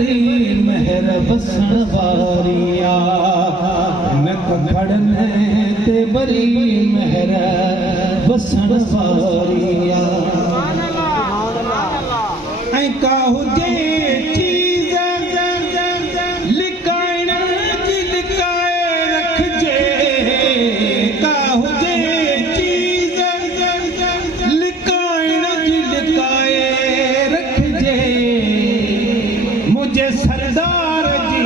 बरी महर बसन वारिया नक खड़न ते बरी महर बसन वारिया ऐ काहु जे चीज लिकाइण जी लिकाए रखजे काहु जे चीज लिकाइण जी लिकाए रखजे मुझे सरदार जी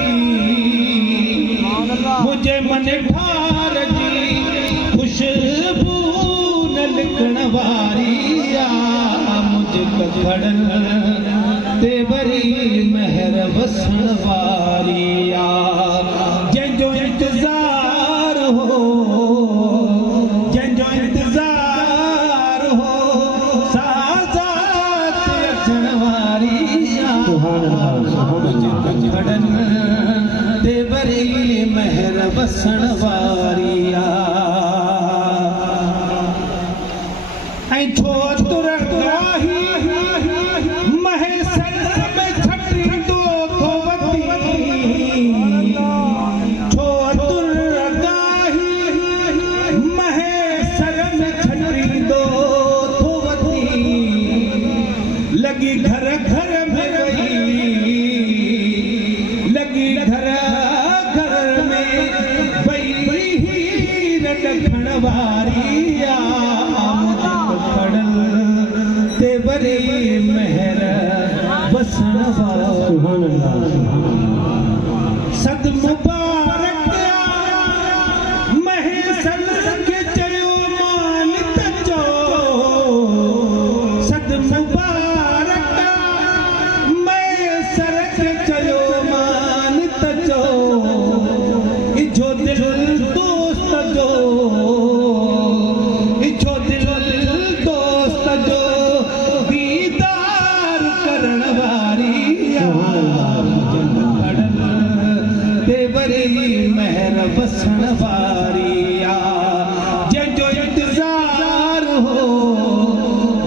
मुझे मन ठार जी खुशबू न लिखण वारिया मुझे कखड़न ते बरी महर बसन वारिया जंहिंजो इंतज़ार हो जंहिंजो इंतज़ार हो साज़ात अचण वारिया मुझे कखड़न ते बरी महर बसन वारिया ऐं छो तुर गाही महेसर में छटींदो थो वती छो तुर गाही महेसर में छटींदो थो वती लगी घर घर में वही लगी घर घर में वही रखण वारिया ते बरी महर बसन वारिया सद मुबारक महेसन खे चयो मान तचो सद मुबारक महेसन खे चयो मान तचो इजो दिल दोस्त जो इजो दिल दोस्त जो दीदार करण वारिया ते बरी महर बसन वारिया जंहिंजो इंतज़ार हो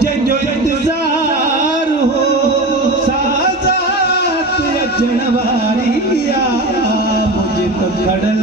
जंहिंजो इंतज़ार हो साज़ात अचण वारिया मुझे कखड़न